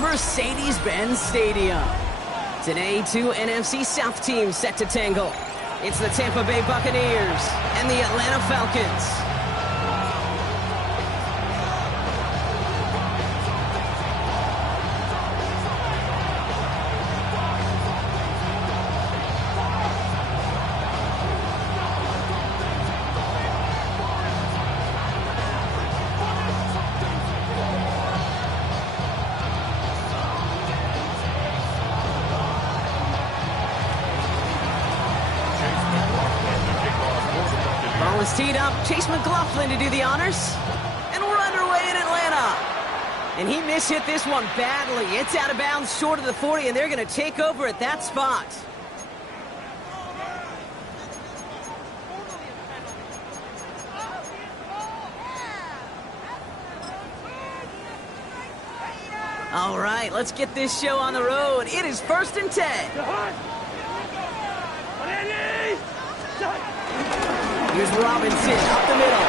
Mercedes-Benz Stadium. Today, two NFC South teams set to tangle. It's the Tampa Bay Buccaneers and the Atlanta Falcons. Ball is teed up. Chase McLaughlin to do the honors. And we're underway in Atlanta. And he mishit this one badly. It's out of bounds short of the 40, and they're going to take over at that spot. All right, let's get this show on the road. It is 1st and 10. Here's Robinson up the middle.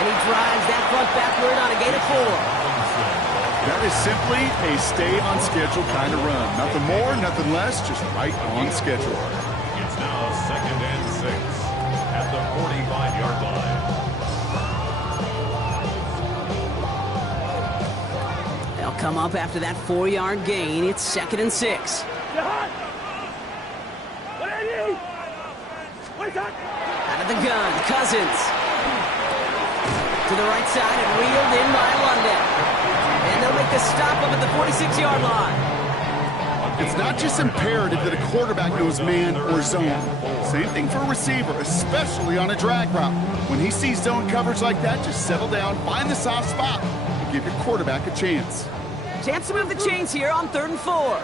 And he drives that front backward on a gain of 4. That is simply a stay-on-schedule kind of run. Nothing more, nothing less, just right on schedule. It's now 2nd and 6 at the 45-yard line. They'll come up after that 4-yard gain. It's 2nd and 6. Out of the gun, Cousins. To the right side and reeled in by London. And they'll make the stop up at the 46-yard line. It's not just imperative that a quarterback knows man or zone. Same thing for a receiver, especially on a drag route. When he sees zone coverage like that, just settle down, find the soft spot, and give your quarterback a chance. Chance to move the chains here on 3rd and 4.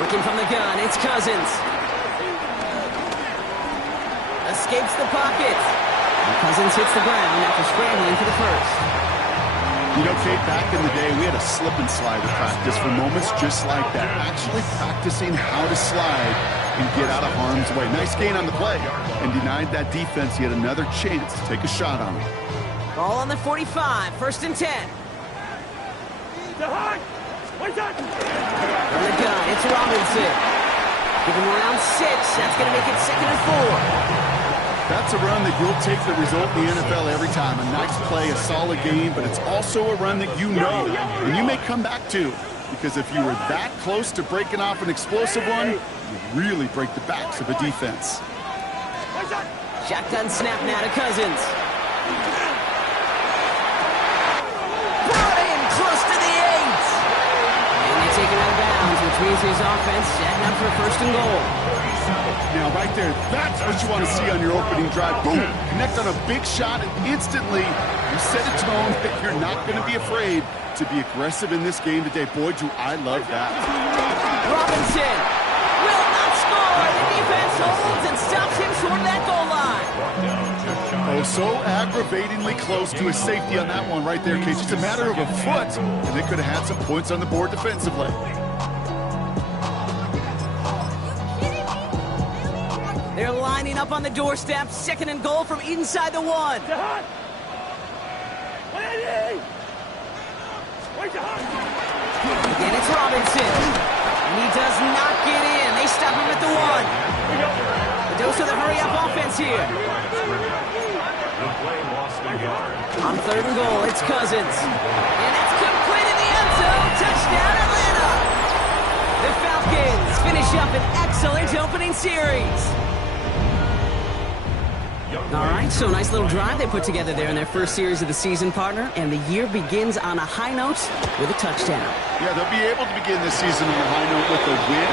Working from the gun, it's Cousins. Escapes the pocket. And Cousins hits the ground after scrambling for the first. You know, Kate, back in the day, we had a slip and slide to practice for moments just like that. Actually practicing how to slide and get out of harm's way. Nice gain on the play, and denied that defense yet another chance to take a shot on him. Ball on the 45, 1st and 10. From the gun, it's Robinson. Give him around 6. That's going to make it 2nd and 4. That's a run that you'll take the result in the NFL every time. A nice play, a solid game, but it's also a run that you know and you may come back to. Because if you were that close to breaking off an explosive one, you really break the backs of a defense. Shotgun snap now to Cousins. Brought in close to the 8. And they take it out of bounds, which means his offense setting up for 1st and goal. Now, right there, that's what you want to see on your opening drive. Boom! Connect on a big shot, and instantly you set a tone that you're not going to be afraid to be aggressive in this game today. Boy, do I love that. Robinson will not score. The defense holds and stops him short of that goal line. Oh, so aggravatingly close to a safety on that one right there, Case. Just a matter of a foot, and they could have had some points on the board defensively. They're lining up on the doorstep. 2nd and goal from inside the 1. Again, it's Robinson. And he does not get in. They stop him at the 1. The dose of the hurry-up offense here. On 3rd and goal, it's Cousins. And that's complete in the end zone. Touchdown, Atlanta. The Falcons finish up an excellent opening series. All right, so nice little drive they put together there in their first series of the season, partner. And the year begins on a high note with a touchdown. Yeah, they'll be able to begin this season on a high note with a win.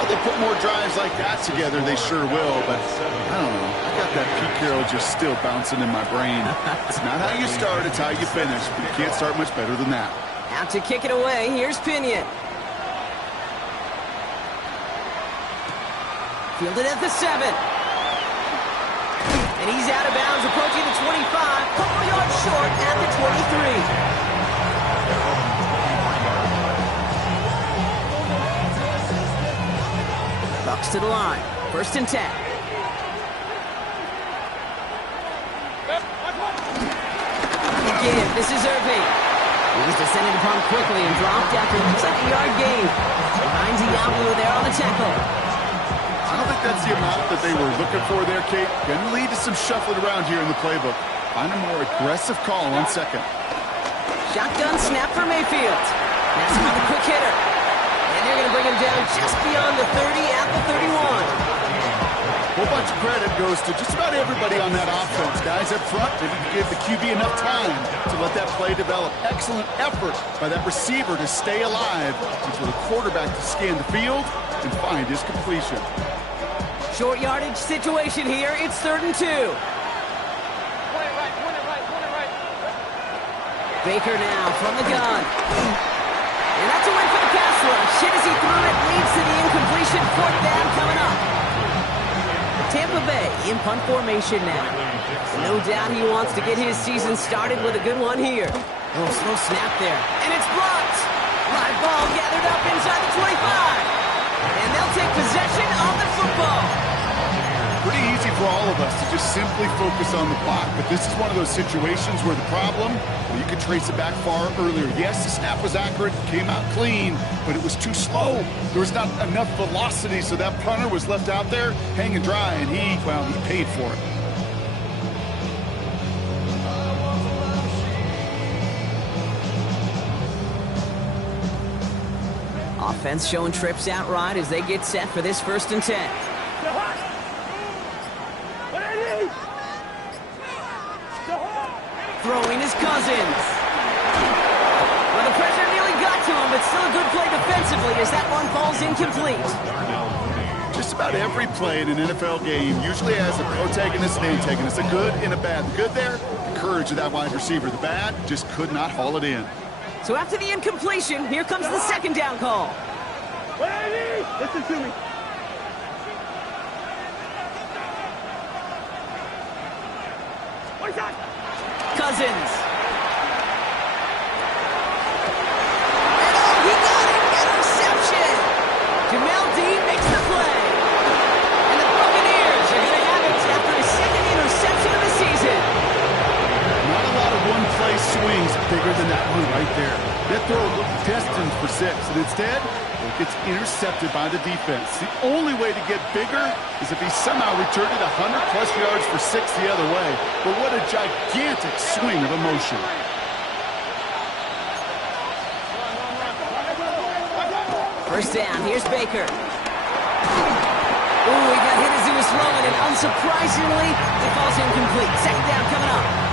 If they put more drives like that together, they sure will. But I don't know. I got that Pete Carroll just still bouncing in my brain. It's not how you start, it's how you finish. But you can't start much better than that. Out to kick it away, here's Pinion. Fielded at the 7. And he's out of bounds, approaching the 25. Couple yards short at the 23. Bucks to the line. First and 10. Again, this is Irving. He was descended upon quickly and dropped after looks like a yard gain. Behind Diablo there on the tackle. I don't think that's the amount that they were looking for there, Kate. Going to lead to some shuffling around here in the playbook. Find a more aggressive call on second. Shotgun snap for Mayfield. That's on the quick hitter. And they're going to bring him down just beyond the 30 at the 31. A whole bunch of credit goes to just about everybody on that offense. Guys up front, they didn't give the QB enough time to let that play develop. Excellent effort by that receiver to stay alive and for the quarterback to scan the field and find his completion. Short yardage situation here. It's 3rd and 2. Baker now from the gun. And that's a win for the pass rush. Hit as he threw it, leads to the incompletion. 4th down coming up. Tampa Bay in punt formation now. No doubt he wants to get his season started with a good one here. Oh, slow snap there. And it's blocked. Live ball gathered up inside the 25. And they'll take possession of the football. Pretty easy for all of us to just simply focus on the clock, but this is one of those situations where the problem, well, you could trace it back far earlier. Yes, the snap was accurate, came out clean, but it was too slow. There was not enough velocity, so that punter was left out there hanging dry, and he paid for it. Offense showing trips out right as they get set for this 1st and 10. Throwing his Cousins. Well, the pressure nearly got to him, but still a good play defensively as that one falls incomplete. Just about every play in an NFL game usually has a protagonist and antagonist, a good and a bad. The good there, the courage of that wide receiver. The bad, just could not haul it in. So after the incompletion, here comes the 2nd down call. Listen to me. Cousins. And oh, he got it! Interception! Jamel Dean makes the play. And the Buccaneers are going to have it after his 2nd interception of the season. Not a lot of one-play swings bigger than that one right there. That throw looked destined for 6, and instead, it gets intercepted by the defense. The only way to get bigger is if he somehow returned it 100-plus yards for 6 the other way. But what a gigantic swing of emotion. First down, here's Baker. Ooh, he got hit as he was throwing, and unsurprisingly, it falls incomplete. 2nd down coming up.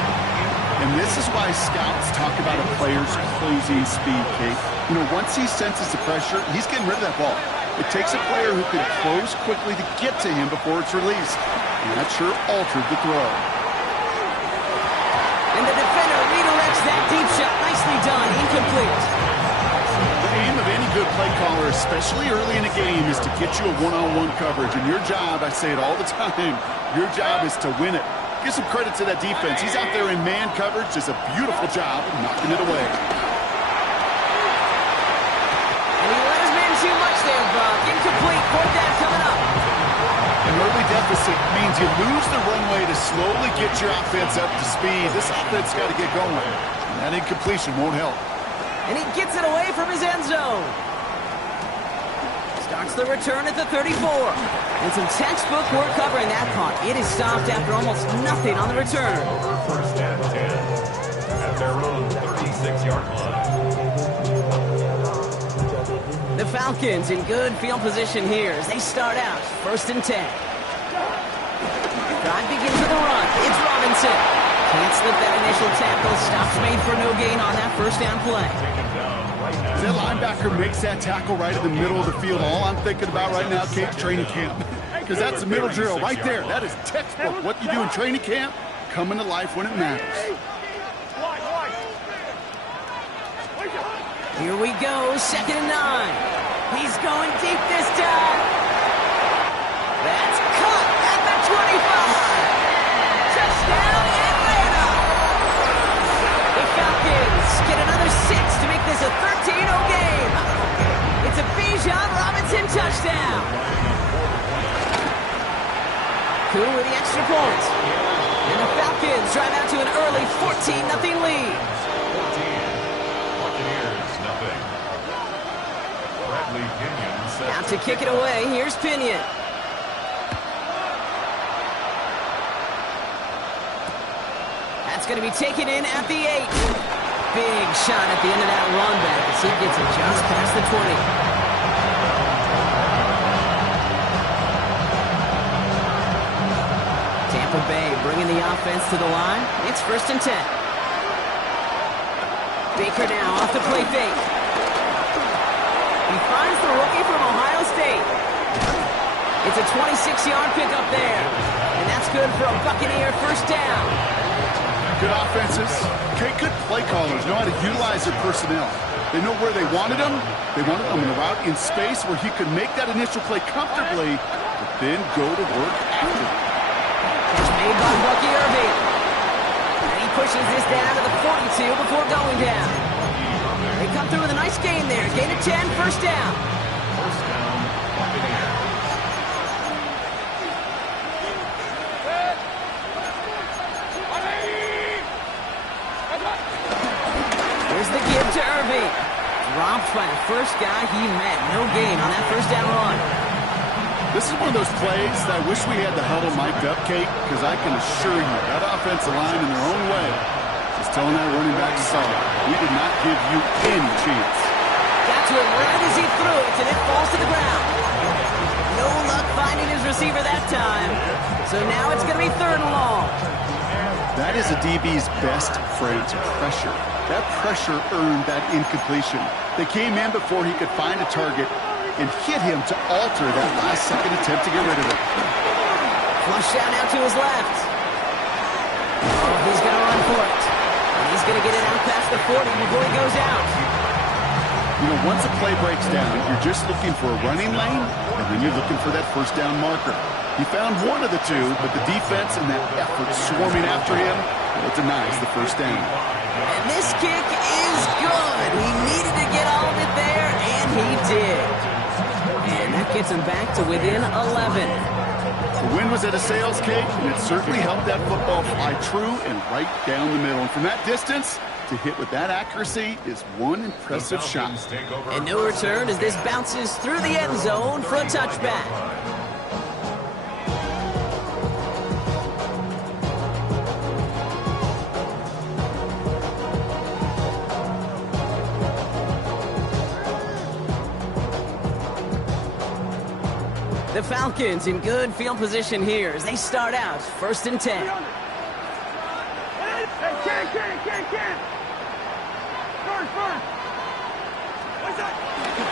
And this is why scouts talk about a player's closing speed, Kate. You know, once he senses the pressure, he's getting rid of that ball. It takes a player who can close quickly to get to him before it's released. And that sure altered the throw. And the defender redirects that deep shot. Nicely done. Incomplete. The aim of any good play caller, especially early in a game, is to get you a one-on-one coverage. And your job, I say it all the time, your job is to win it. Give some credit to that defense. He's out there in man coverage. Does a beautiful job of knocking it away. And he let his man too much there, Buck. Incomplete. 4th down coming up. An early deficit means you lose the runway to slowly get your offense up to speed. This offense got to get going. And that incompletion won't help. And he gets it away from his end zone. Starts the return at the 34. And some textbook work covering that punt. It is stopped after almost nothing on the return. 1st and 10 at their own 36-yard line. The Falcons in good field position here as they start out 1st and 10. Drive begins with a run. It's Robinson. Can't slip that initial tackle. Stops made for no gain on that 1st down play. That linebacker makes that tackle right in the middle of the field. All I'm thinking about right now, Kate, training camp. Because that's the middle drill right there. That is textbook. What you do in training camp, coming to life when it matters. Here we go, 2nd and 9. He's going deep this time. That's caught at the 25. Touchdown, Atlanta. The Falcons get another 6 to make this a 13-0 game. It's a Bijan Robinson touchdown. Coup with the extra point. And the Falcons drive out to an early 14-0 lead. 14. Buccaneers, nothing. Bradley Pinion set Out to kick it away. Here's Pinion. That's going to be taken in at the 8. Big shot at the end of that run back as he gets it just past the 20. Tampa Bay bringing the offense to the line. It's 1st and 10. Baker now off the play fake. He finds the rookie from Ohio State. It's a 26-yard pickup there. And that's good for a Buccaneer first down. Good offenses. Okay, good play callers know how to utilize their personnel. They know where they wanted them. They wanted them in a route in space where he could make that initial play comfortably, but then go to work after. It's made by Bucky Irving. And he pushes this down to the 42 before going down. They come through with a nice gain there. Gain of 10, first down. First down, Buccaneers. Here's the give to Irving. Dropped by the first guy he met. No gain on that first down run. This is one of those plays that I wish we had the huddle mic'd up, Kate, because I can assure you that offensive line in their own way is telling that running back solid. We did not give you any chance. Got to him right as he threw it, and it falls to the ground. No luck finding his receiver that time. So now it's going to be 3rd and long. That is a DB's best phrase, pressure. That pressure earned that incompletion. They came in before he could find a target and hit him to alter that last-second attempt to get rid of it. Flush down out to his left. Oh, he's going to run for it. And he's going to get it out past the 40 before he goes out. You know, once a play breaks down, you're just looking for a running lane, and then you're looking for that first down marker. He found one of the two, but the defense and that effort swarming after him, well, it denies the first down. And this kick is good. He needed to get all of it there, and he did. And that gets him back to within 11. The win was at a sales cake, and it certainly helped that football fly true and right down the middle. And from that distance, to hit with that accuracy is one impressive shot. And no return as this bounces through the end zone for a touchback. The Falcons in good field position here as they start out 1st and 10.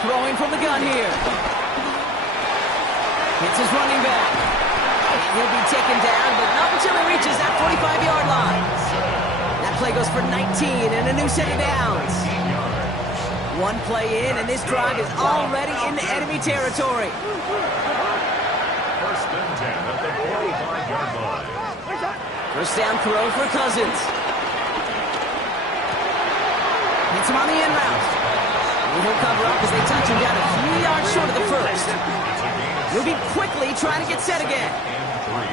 Throwing from the gun here. Hits his running back. And he'll be taken down, but not until he reaches that 45-yard line. That play goes for 19 and a new set of downs. One play in, and this drive is already into enemy territory. First and 10 at the 45-yard line. First down throw for Cousins. Hits him on the in route. And he'll cover up as they touch him down a few yards short of the first. Moving quickly, trying to get set again. And 3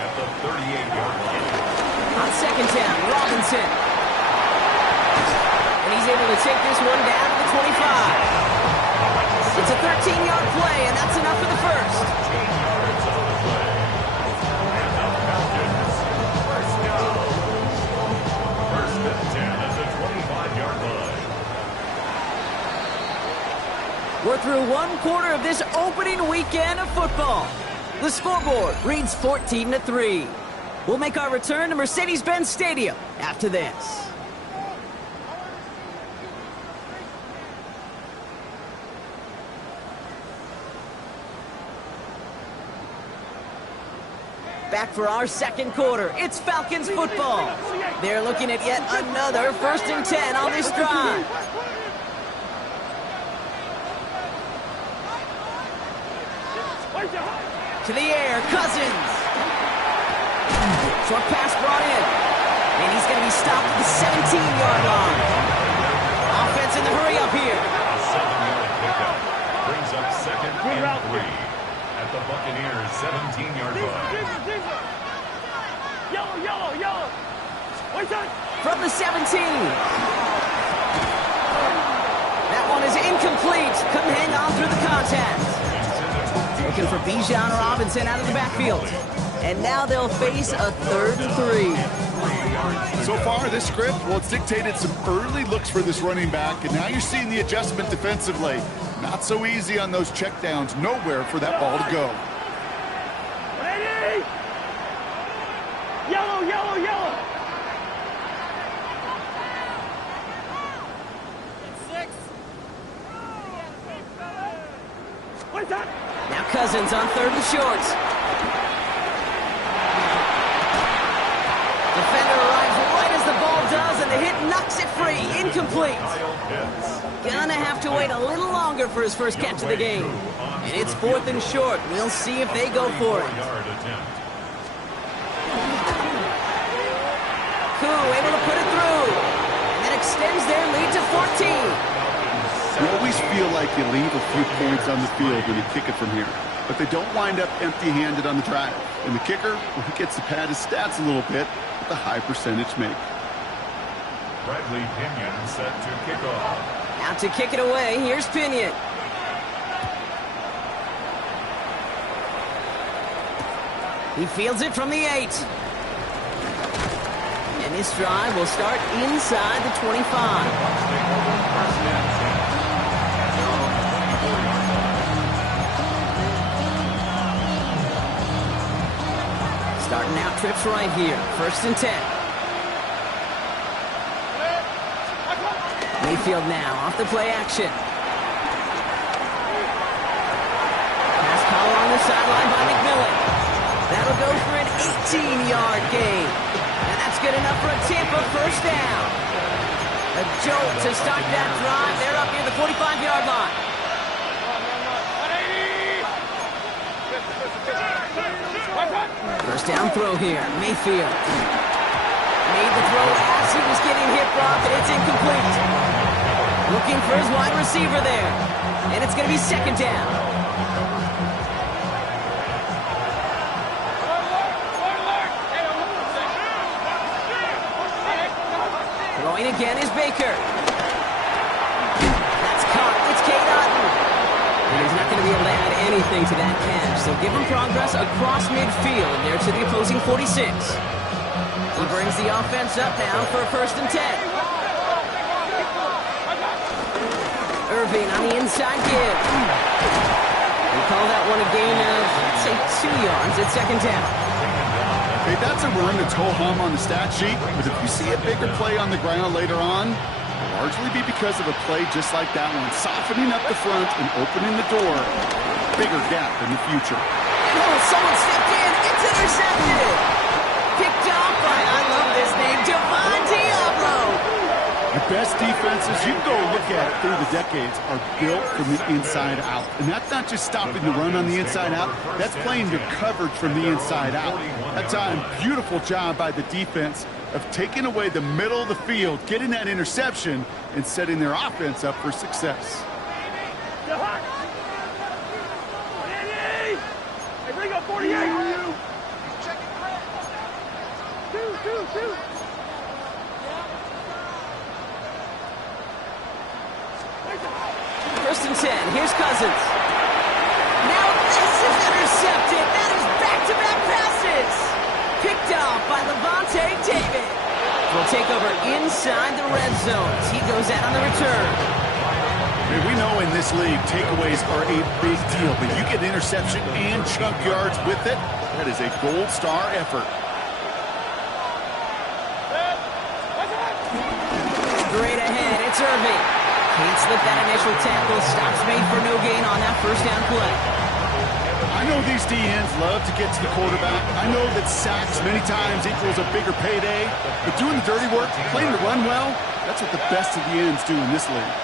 at the 38-yard line. On second down, Robinson. And he's able to take this one down to the 25. It's a 13-yard play, and that's enough for the first. 10 yards on the play. And the Falcons, first down. First and 10 at the 25-yard line. We're through one quarter of this opening weekend of football. The scoreboard reads 14-3. We'll make our return to Mercedes-Benz Stadium after this. Back for our second quarter. It's Falcons football. They're looking at yet another 1st and 10 on this drive. To the air, Cousins. Short pass brought in. And he's going to be stopped at the 17-yard line. Offense in the hurry up here. A 7-yard pickup brings up 2nd and 3 at at the Buccaneers' 17-yard line. Yellow, yellow, yellow. White side. From the 17. That one is incomplete. Couldn't hang on through the contact. Looking for Bijan Robinson out of the backfield. And now they'll face a 3rd and 3. So far, this script, well, it's dictated some early looks for this running back, and now you're seeing the adjustment defensively. Not so easy on those checkdowns. Nowhere for that ball to go. 180. Yellow, yellow, yellow. 6. White side. Now Cousins on 3rd and short. Defender arrives right as the ball does, and the hit knocks it free. Incomplete. Gonna have to wait a little longer for his first catch of the game. And it's 4th and short. We'll see if they go for it. Koo able to put it through. And that extends their lead to 14. You always feel like you leave a few points on the field when you kick it from here. But they don't wind up empty-handed on the drive. And the kicker, well, he gets to pad his stats a little bit with a high percentage make. Bradley Pinion set to kick off. Out to kick it away. Here's Pinion. He fields it from the 8. And this drive will start inside the 25. Starting out trips right here. 1st and 10. Mayfield now off the play action. Pass call on the sideline by McMillan. That'll go for an 18-yard gain. And that's good enough for a Tampa 1st down. A jolt to start that drive. They're up near the 45-yard line. 1st down throw here. Mayfield. Made the throw as he was getting hit, Brock, and it's incomplete. Looking for his wide receiver there. And it's going to be 2nd down. Throwing again is Baker. That's caught. It's Cade Otton. And he's not going to be able to add anything to that catch. So give him progress across midfield there to the opposing 46. He brings the offense up now for a 1st and 10. Irving on the inside give. We call that one a gain of, let's say, 2 yards at 2nd down. Hey, that's a run that's ho-hum on the stat sheet, but if you see a bigger play on the ground later on, it'll largely be because of a play just like that one, softening up the front and opening the door. Bigger gap in the future. Oh, someone stepped in. It's intercepted. Picked off by, I love this name, Javon Diablo. The best defenses you can go look at through the decades are built from the inside out. And that's not just stopping the run on the inside out. That's playing your coverage from the inside out. That time, beautiful job by the defense of taking away the middle of the field, getting that interception, and setting their offense up for success. Hey, bring up 48. Two. 1st and 10. Here's Cousins. Now this is intercepted. That is back-to-back passes. Picked off by Levante David. Will take over inside the red zone as he goes out on the return. Hey, we know in this league, takeaways are a big deal, but you get interception and chunk yards with it, that is a gold star effort. Straight ahead, it's Irving. Can't slip that initial tackle. Stops made for no gain on that 1st down play. I know these DNs love to get to the quarterback. I know that sacks many times equals a bigger payday, but doing the dirty work, playing the run well, that's what the best of the ends do in this league.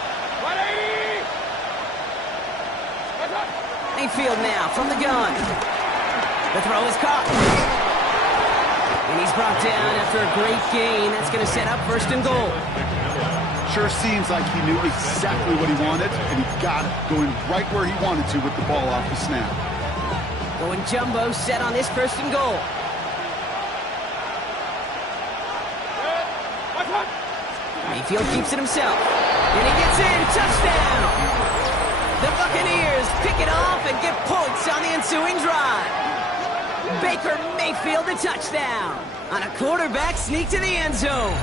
Mayfield now from the gun. The throw is caught. And he's brought down after a great gain. That's going to set up 1st and goal. Sure seems like he knew exactly what he wanted, and he got it, going right where he wanted to with the ball off the snap. Going jumbo set on this first and goal. Mayfield keeps it himself. And he gets in. Touchdown! The Buccaneers pick it off and get points on the ensuing drive. Baker Mayfield the touchdown on a quarterback sneak to the end zone.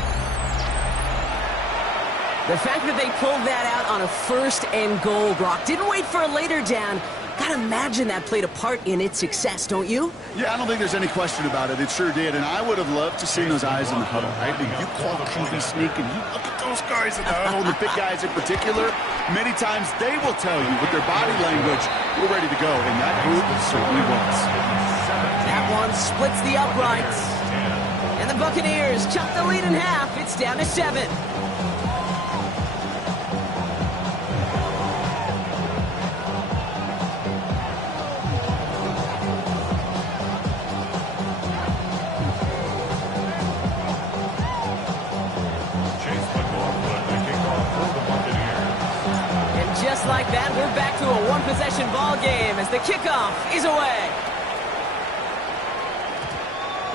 The fact that they pulled that out on a first and goal, Brock, didn't wait for a later down. Gotta imagine that played a part in its success, don't you? Yeah, I don't think there's any question about it. It sure did, and I would have loved to see those eyes in the huddle, right? When you call QB sneak and you look at those guys in the huddle, the big guys in particular, many times they will tell you with their body language, we're ready to go, and that group certainly was. That one splits the uprights. And the Buccaneers chop the lead in half. It's down to 7. Like that, we're back to a one-possession ball game as the kickoff is away.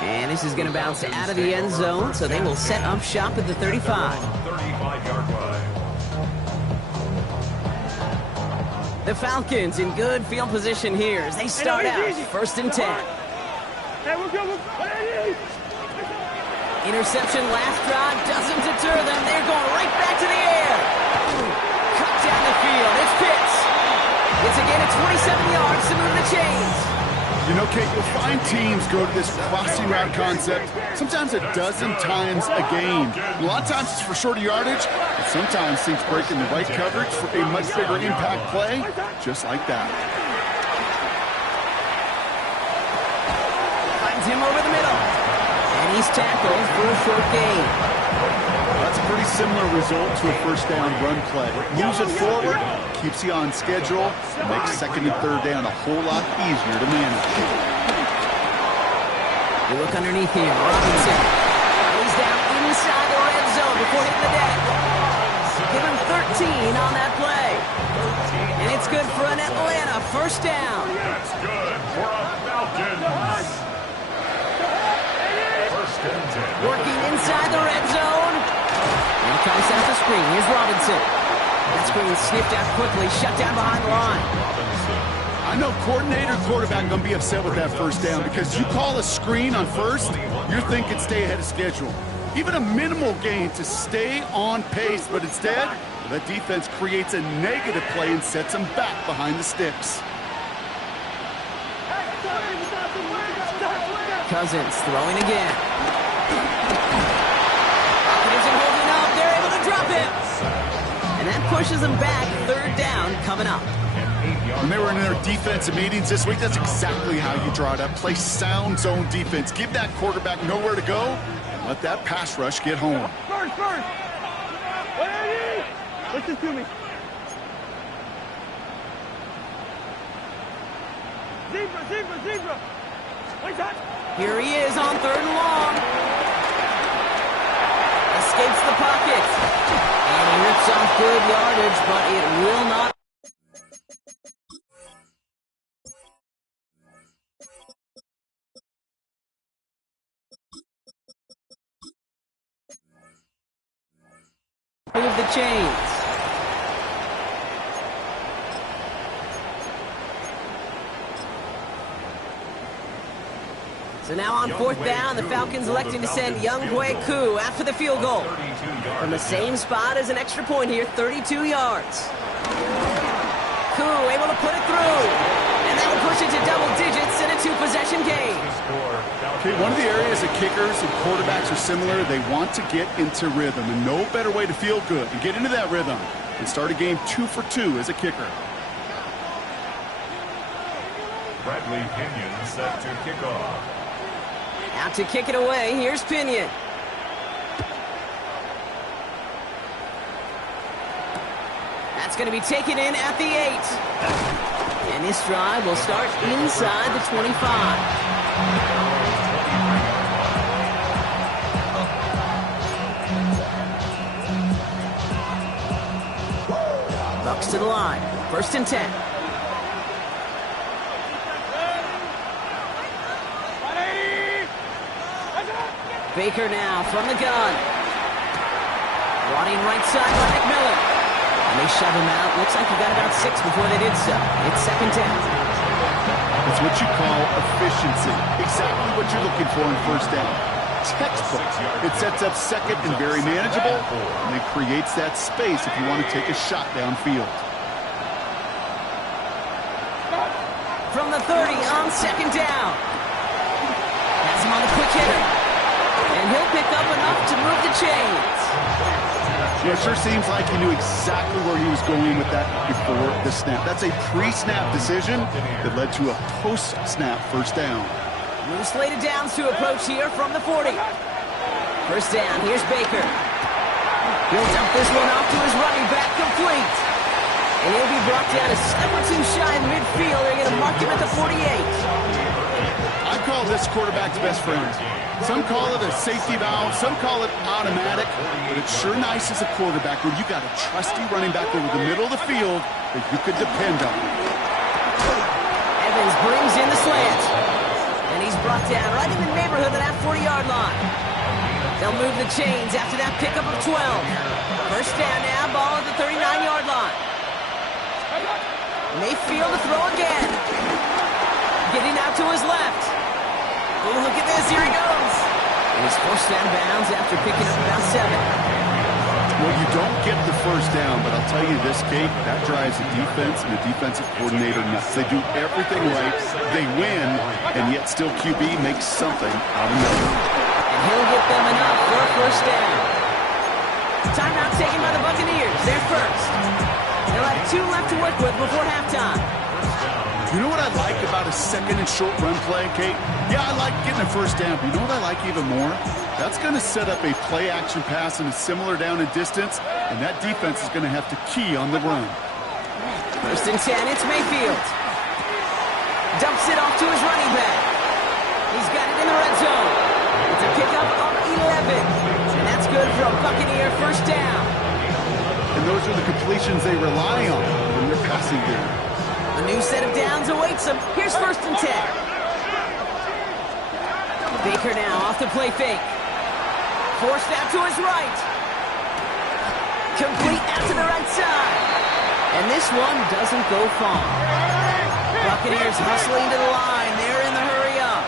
And this is going to bounce out of the end zone, so they will set up shop at the 35. 35-yard line. The Falcons in good field position here as they start out first and 10. Hey, we're good. Interception last drive doesn't deter them. They're going right back to the air. Cut down the field. It's Pitts. It's again at 27 yards to move the chains. You know, Kate, you'll find teams go to this crossing route concept sometimes a dozen times a game. A lot of times it's for shorter yardage, but sometimes things break in the right coverage for a much bigger impact play, just like that. Finds him over the middle. And he's tackled for a short gain. That's a pretty similar result to a first down run play. Moves it forward, keeps you on schedule, makes second and third down a whole lot easier to manage. You look underneath here. Robinson. He's down inside the red zone before hitting the deck. Give him 13 on that play. And it's good for an Atlanta first down. That's good for a Falcons. First and 10. Working inside the red zone. And comes off the screen. Here's Robinson. That screen sniffed out quickly, shut down behind the line. I know coordinator quarterback going to be upset with that first down because you call a screen on first, you're thinking stay ahead of schedule. Even a minimal gain to stay on pace, but instead, that defense creates a negative play and sets them back behind the sticks. Cousins throwing again. Isn't holding up. They're able to drop him. And that pushes them back. Third down coming up. When they were in their defensive meetings this week, that's exactly how you draw it up. Play sound zone defense. Give that quarterback nowhere to go, and let that pass rush get home. First. Listen to me. Zebra. Wait, that. Here he is on third and long. Escapes the pocket. And he rips off good yardage, but it will not. Move the chains. So now on fourth down, the Falcons electing to send Younghoe Koo after the field goal. From the same spot as an extra point here, 32 yards. Koo able to put it through. And that will push it to double digits in a two-possession game. Okay, one of the areas that kickers and quarterbacks are similar, they want to get into rhythm. And no better way to feel good and get into that rhythm than start a game 2 for 2 as a kicker. Bradley Pinion set to kick off. Out to kick it away, here's Pinion. That's going to be taken in at the 8. And this drive will start inside the 25. Bucks to the line. First and 10. Baker now from the gun. Running right side by McMillan. And they shove him out. Looks like he got about 6 before they did so. It's second down. It's what you call efficiency. Exactly what you're looking for in first down. Textbook. It sets up second and very manageable, and it creates that space if you want to take a shot downfield. From the 30 on second down. Has him on the quick hitter. And he'll pick up enough to move the chains. Yeah, it sure seems like he knew exactly where he was going with that before the snap. That's a pre-snap decision that led to a post-snap first down. New slated downs to approach here from the 40. First down, here's Baker. He'll dump this one off to his running back, complete. And he'll be brought down a step or two shy in midfield. They're going to mark him at the 48. I call this quarterback's best friend. Some call it a safety valve, some call it automatic, but it's sure nice as a quarterback when you got a trusty running back over the middle of the field that you could depend on. Evans brings in the slant. And he's brought down right in the neighborhood of that 40-yard line. They'll move the chains after that pickup of 12. First down now, ball at the 39-yard line. Mayfield to throw again. Getting out to his left. Oh, look at this, here he goes. And he's forced out of bounds after picking up about 7. Well, you don't get the first down, but I'll tell you this, Kate, that drives the defense and the defensive coordinator nuts. They do everything right, they win, and yet still QB makes something out of nothing. And he'll get them enough for a first down. Timeout taken by the Buccaneers. They're first. They'll have 2 left to work with before halftime. You know what I like about a second and short run play, Kate? Yeah, I like getting a first down, but you know what I like even more? That's going to set up a play-action pass in a similar down and distance, and that defense is going to have to key on the run. First and 10, it's Mayfield. Dumps it off to his running back. He's got it in the red zone. It's a pickup of 11. And that's good for a Buccaneer first down. And those are the completions they rely on when they're passing game. A new set of downs awaits them. Here's first and 10. Baker now off the play fake. Forced out to his right. Complete out to the right side. And this one doesn't go far. Buccaneers hustling to the line. They're in the hurry up.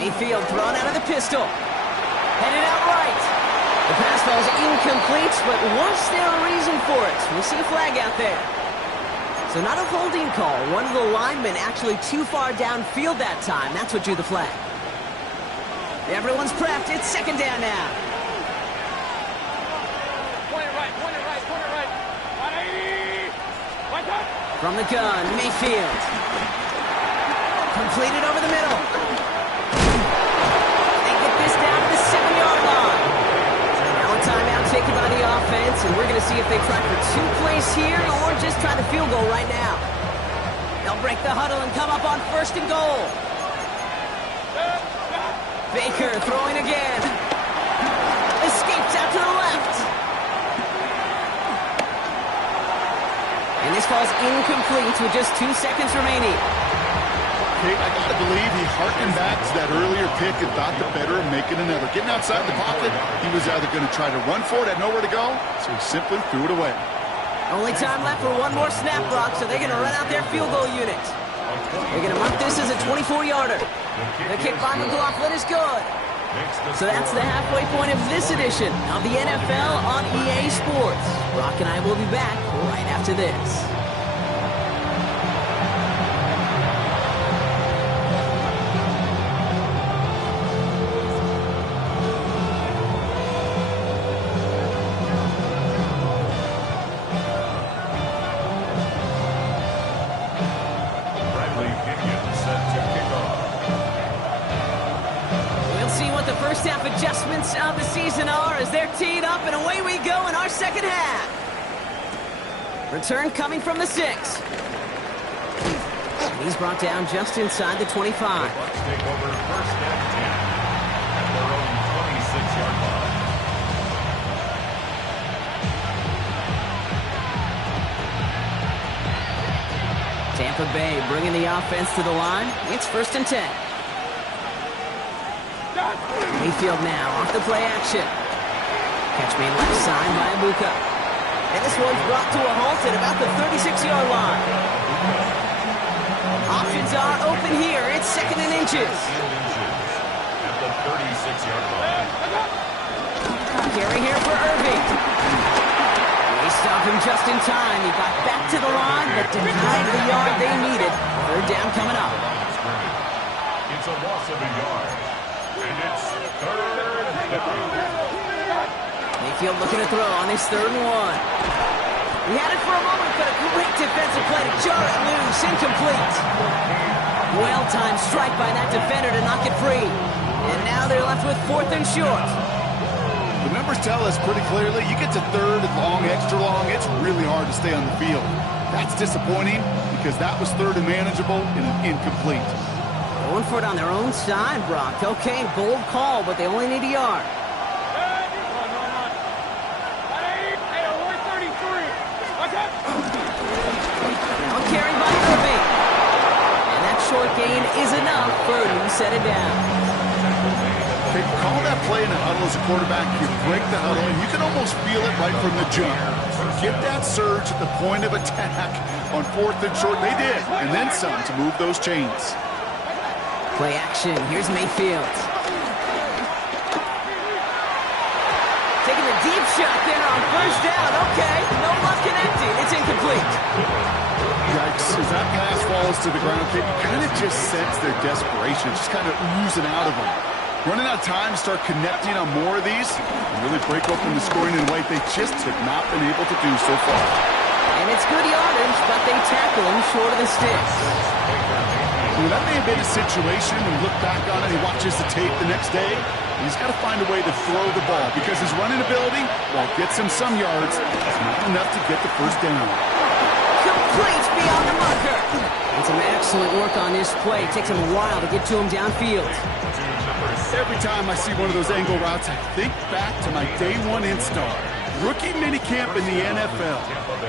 Mayfield thrown out of the pistol. Headed out right. The pass ball's incomplete, but was there a reason for it? We'll see a flag out there. So not a holding call. One of the linemen actually too far downfield that time. That's what drew the flag. Everyone's prepped. It's second down now. Point it right, point it right, point it right. 180. Right up. From the gun, Mayfield. Completed over the middle. They get this down to the 7-yard line. Now a timeout taken by the offense, and we're going to see if they try for 2 plays here or just try the field goal right now. They'll break the huddle and come up on first and goal. Baker throwing again. Escapes out to the left. And this ball's incomplete with just 2 seconds remaining. Kate, I got to believe he harkened back to that earlier pick and thought the better of making another. Getting outside the pocket, he was either going to try to run for it, had nowhere to go, so he simply threw it away. Only time left for one more snap, Brock, so they're going to run out their field goal unit. They're going to mark this as a 24-yarder. The kick by McLaughlin is good. So that's the halfway point of this edition of the NFL on EA Sports. Brock and I will be back right after this. Adjustments of the season are as they're teed up, and away we go in our second half. Return coming from the 6. He's brought down just inside the 25. The Bucs take over first and 10 at their own 26-yard line. Tampa Bay bringing the offense to the line. It's 1st and 10. Mayfield now off the play action. Catch made left side by Ibuka. And this one's brought to a halt at about the 36-yard line. Options are open here. It's 2nd and inches. At the 36-yard line. Carry here for Irving. They stopped him just in time. He got back to the line, but denied the yard they needed. 3rd down coming up. It's a loss of a yard. And it's 3rd down. Mayfield looking to throw on his 3rd and 1. He had it for a moment, but a great defensive play to jar it loose. Incomplete. Well-timed strike by that defender to knock it free. And now they're left with 4th and short. The numbers tell us pretty clearly, you get to 3rd and long, extra long, it's really hard to stay on the field. That's disappointing because that was 3rd and manageable and incomplete. Going for it on their own side, Brock. Okay, bold call, but they only need a yard. Now carried by Irving. And that short gain is enough for a new set it down. They call that play in a huddle as a quarterback. You break the huddle, and you can almost feel it right from the jump. Get that surge at the point of attack on 4th and short. They did, and then some to move those chains. Play action. Here's Mayfield. Taking a deep shot there on 1st down. Okay, no luck connecting. It's incomplete. Yikes. As that pass falls to the ground, you kind of just sense their desperation, just kind of oozing out of them. Running out of time to start connecting on more of these and really break open the scoring in a way they just have not been able to do so far. And it's good yardage, but they tackle him short of the sticks. That may have been a situation when you look back on it, he watches the tape the next day, and he's got to find a way to throw the ball because his running ability, while it gets him some yards, is not enough to get the 1st down. Complete beyond the marker. And some excellent work on this play. It takes him a while to get to him downfield. Every time I see one of those angle routes, I think back to my day 1 install. Rookie minicamp in the NFL.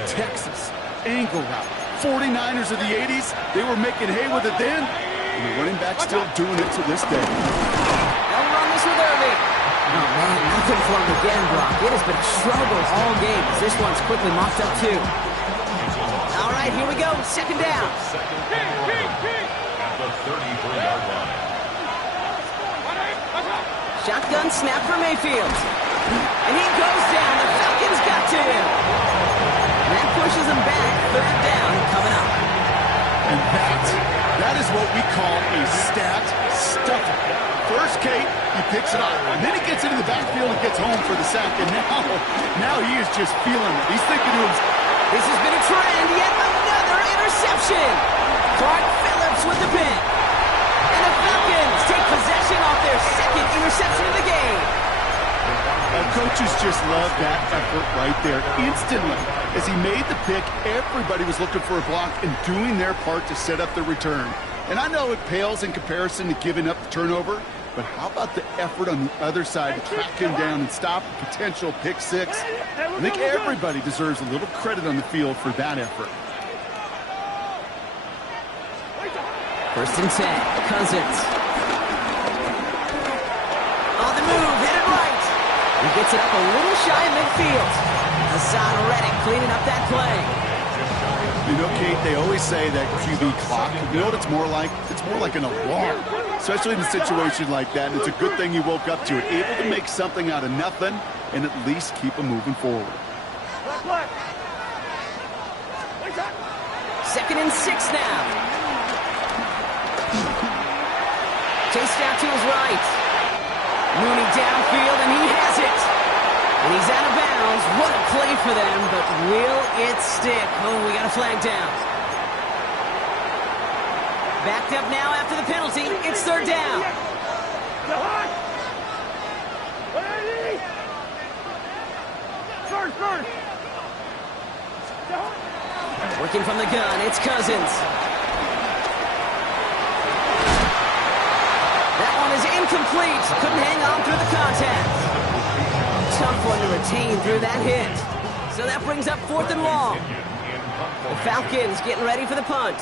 Texas, angle route. 49ers of the 80s, they were making hay with it then, and the running back still doing it to this day. They'll run this with Irving. Oh, man, nothing for him again, Brock. It has been a struggle all game. This one's quickly mopped up, too. All right, here we go. 2nd down. At the 33-yard line. Shotgun snap for Mayfield. And he goes down. The Falcons got to him. And that pushes him back. 3rd down coming up. And that is what we call a stat stuffer. First, Kate, he picks it up, and then he gets into the backfield and gets home for the sack. And now he is just feeling it. He's thinking to himself, this has been a trend. Yet another interception. Clark Phillips with the pick. And the Falcons take possession off their 2nd interception of the game. Our coaches just love that effort right there. Instantly, as he made the pick, everybody was looking for a block and doing their part to set up the return. And I know it pales in comparison to giving up the turnover, but how about the effort on the other side to track him down and stop a potential pick 6? I think everybody deserves a little credit on the field for that effort. 1st and 10. Cousins. On the move, hit it right. He gets it up a little shy of midfield. Hassan Reddick cleaning up that play. You know, Kate, they always say that QB clock, you know what it's more like? It's more like an alarm, especially in a situation like that. And it's a good thing you woke up to it, able to make something out of nothing and at least keep them moving forward. 2nd and 6 now. Chased out to his right. Mooney downfield, and he has it. And he's out of bounds. What a play for them, but will it stick? Oh, we got a flag down. Backed up now after the penalty. It's 3rd down. Working from the gun, it's Cousins. That one is incomplete. Couldn't hang on through the contact. Tough one to retain through that hit. So that brings up 4th and long. The Falcons getting ready for the punt.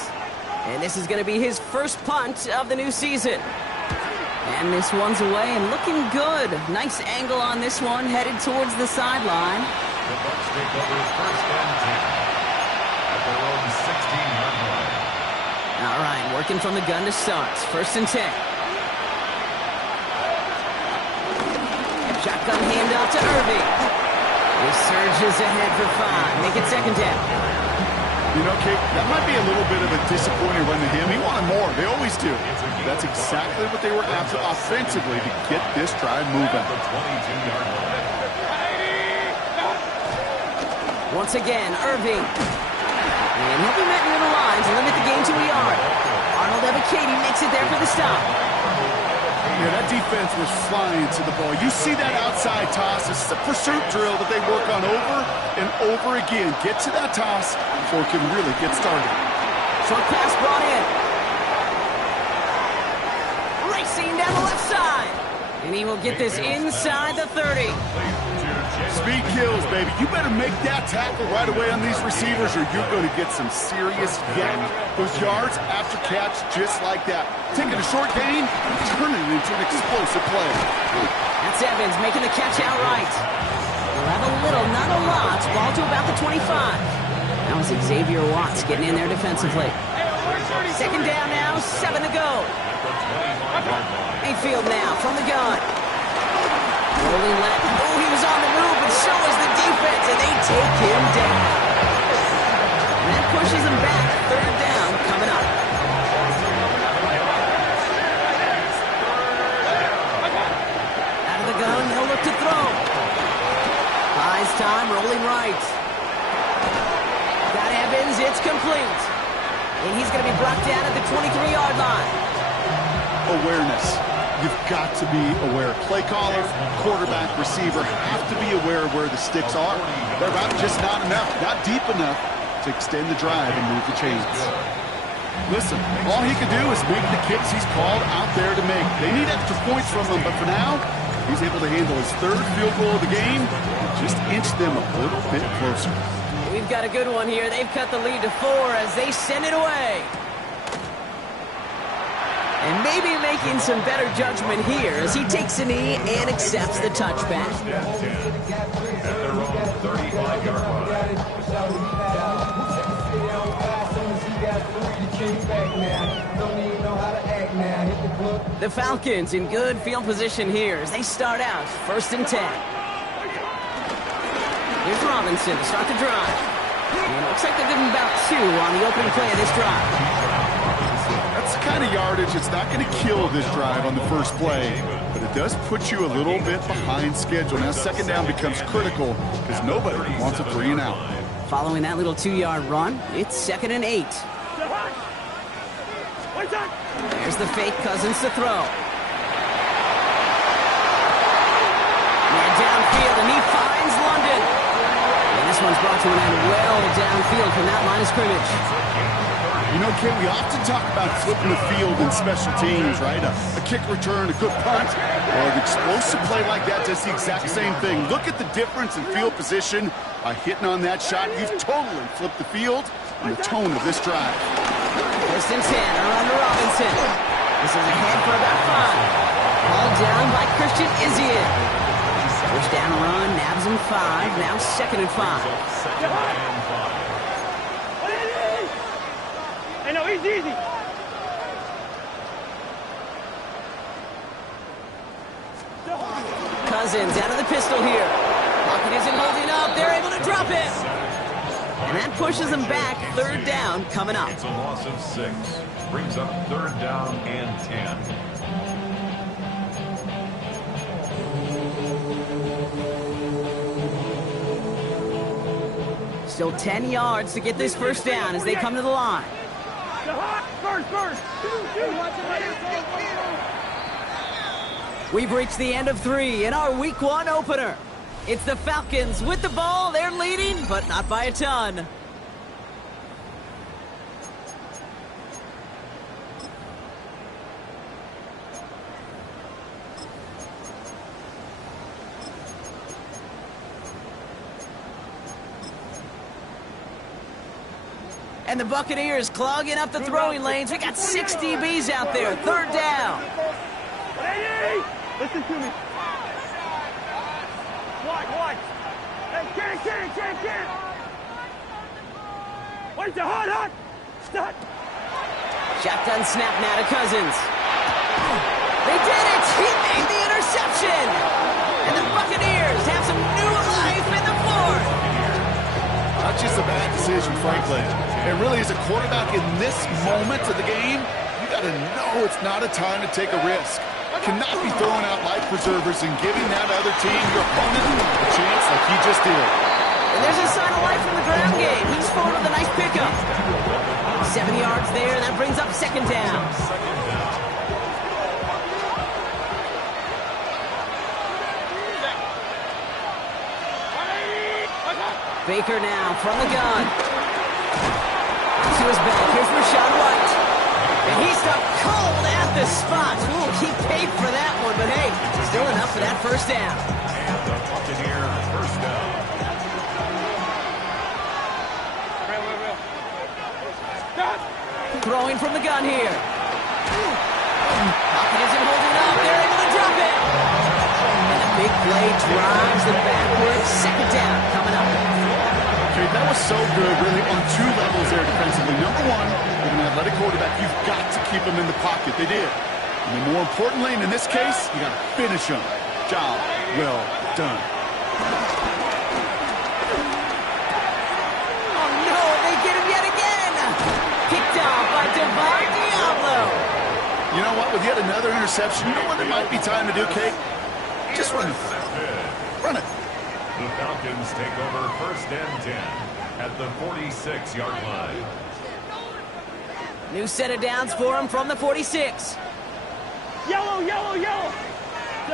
And this is going to be his first punt of the new season. And this one's away and looking good. Nice angle on this one, headed towards the sideline. The Bucs take over first and 10 at their own 16-yard line. All right, working from the gun to start. First and 10. Shotgun handoff to Irving. He surges ahead for 5. Make it second down. You know, Kate, that might be a little bit of a disappointing run to him. He wanted more. They always do. That's exactly what they were after offensively to get this drive moving. The 22-yard line. Once again, Irving. And he'll be met near the line to limit the gain to a yard. Arnold Ebiketie makes it there for the stop. Yeah, that defense was flying to the ball. You see that outside toss. This is a pursuit drill that they work on over and over again. Get to that toss before it can really get started. Short pass brought in. Racing down the left side. And he will get this inside the 30. Speed kills, baby. You better make that tackle right away on these receivers or you're going to get some serious yak. Those yards after catch just like that. Taking a short gain, turning it into an explosive play. That's Evans making the catch outright. He'll have a little, not a lot. Ball to about the 25. That was Xavier Watts getting in there defensively. Second down now, 7 to go. Mayfield now from the gun. Rolling left. Oh, he was on the move, but so was the defense, and they take him down. And that pushes him back. Third down coming up. Out of the gun, he'll look to throw. Buys time, rolling right. Got Evans, it's complete. And he's going to be brought down at the 23-yard line. Awareness. You've got to be aware. Play caller, quarterback, receiver have to be aware of where the sticks are. They're about just not enough, not deep enough to extend the drive and move the chains. Listen, all he can do is make the kicks he's called out there to make. They need extra points from him, but for now, he's able to handle his third field goal of the game and just inch them a little bit closer. We've got a good one here. They've cut the lead to 4 as they send it away. And maybe making some better judgment here as he takes a knee and accepts the touchback. At their own 35-yard line. The Falcons in good field position here as they start out first and 10. Here's Robinson to start the drive. And it looks like they're giving about 2 on the opening play of this drive. That's the kind of yardage it's not going to kill this drive on the first play, but it does put you a little bit behind schedule. Now second down becomes critical because nobody wants a 3 and out. Following that little 2-yard run, it's second and 8. There's the fake, Cousins to throw. Man downfield, and he finds London. And this one's brought to an end well downfield from that line of scrimmage. You know, Ken, we often talk about flipping the field in special teams, right? A kick return, a good punt, or an explosive play like that does the exact same thing. Look at the difference in field position by hitting on that shot. You've totally flipped the field and the tone of this drive. First and 10, around to Robinson. This is ahead for about 5. Ball down by Christian Izien. First down run, nabs him 5. Now second and 5. Hey, no, easy. Cousins out of the pistol here. Pocket isn't holding up. They're able to drop it. And that pushes them back. Third down coming up. It's a loss of 6. Brings up third down and 10. Still 10 yards to get this first down as they come to the line. First. We've reached the end of 3 in our Week 1 opener. It's the Falcons with the ball. They're leading, but not by a ton. And the Buccaneers clogging up the throwing lanes. We got 6 DBs out there. 3rd down. Listen to me. Watch. Hey, can't. Wait, hot. Stop. Shotgun snap now to Cousins. They did it! He made the interception! And the Buccaneers have some new life in the 4th. Not just a bad decision, frankly. And really, as a quarterback in this moment of the game, you got to know it's not a time to take a risk. Cannot be throwing out life preservers and giving that other team, your opponent, a chance like he just did. And there's a sign of life from the ground game. He's forward with a nice pickup. 7 yards there, and that brings up 2nd down. Baker now from the gun. To his back. Here's Rashad White. And he stopped cold at the spot. Ooh, he paid for that one, but hey, still enough for that 1st down. And the Buccaneer 1st down. Throwing from the gun here. Pocket isn't holding up. They're able to drop it. And a big play drives them backwards. 2nd down coming up. Okay, that was so good, really, on 2 levels there defensively. Number one, with an athletic quarterback, you've got to keep him in the pocket. They did. And then more importantly, and in this case, you got to finish him. Job well done. Oh, no, they get him yet again. Picked off by Devon Diablo. You know what? With yet another interception, you know what it might be time to do, Kate? Just run it. Run it. The Falcons take over 1st and 10 at the 46-yard line. New set of downs for him from the 46. Yellow. The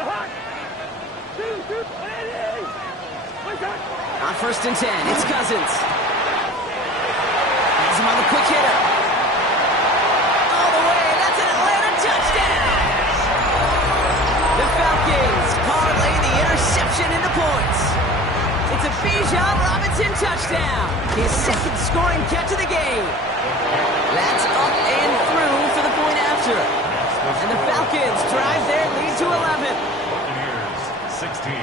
hot. Shoot. On 1st and 10, it's Cousins. Has him on the quick hitter. All the way, that's an Atlanta touchdown! The Falcons parlay the interception into points. It's a Bijan Robinson touchdown. His 2nd scoring catch of the game. That's up and through for the point after. And the Falcons drive their lead to 11. Buccaneers 16.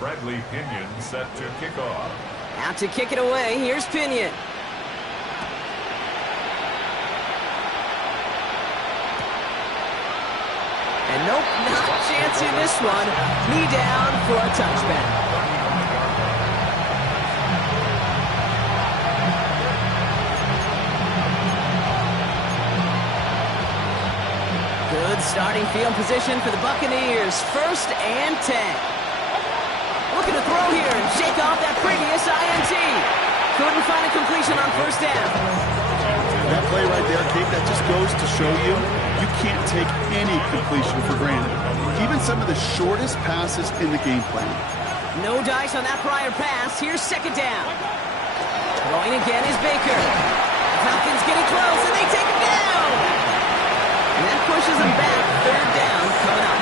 Bradley Pinion set to kick off. Out to kick it away, here's Pinion. And nope, not chancing this one. Knee down for a touchback. Good starting field position for the Buccaneers. 1st and 10. Looking to throw here and shake off that previous INT. Couldn't find a completion on 1st down. That play right there, Kate, that just goes to show you can't take any completion for granted. Even some of the shortest passes in the game plan. No dice on that prior pass. Here's 2nd down. Throwing again is Baker. Falcons getting close, and they take him down. And that pushes them back. 3rd down coming up.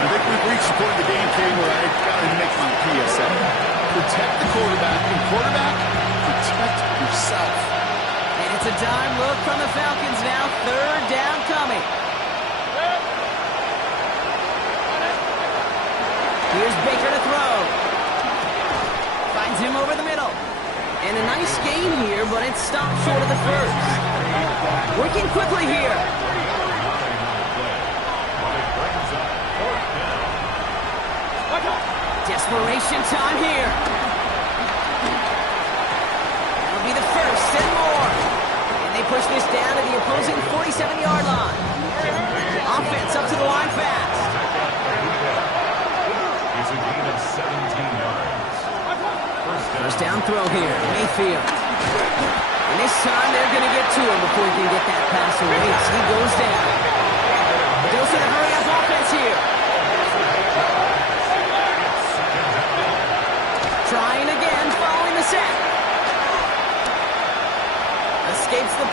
I think we've reached the point of the game, Kate, where I've got to make my PSA. Protect the quarterback. And quarterback, protect yourself. And it's a dime look from the Falcons now. 3rd down coming. Here's Baker to throw. Finds him over the middle. And a nice gain here, but it's stopped short of the first. Working quickly here. Desperation time here. That'll be the first and more. And they push this down to the opposing 47-yard line. Offense up to the line fast. It's a gain of 17 yards. First down throw here, Mayfield. And this time they're going to get to him before he can get that pass away. He goes down. Goes to the hurry-up offense here. Trying again following the sack. Escapes the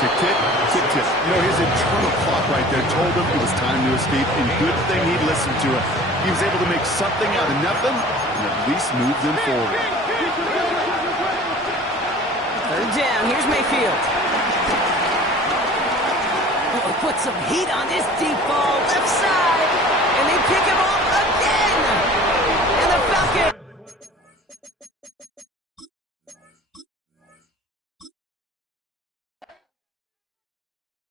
Tick, tick, tick, tick. You know, his internal clock right there told him it was time to escape, and good thing he listened to it. He was able to make something out of nothing and at least move them forward. Third down. Here's Mayfield. Oh, put some heat on this deep ball left side. And they pick him off again.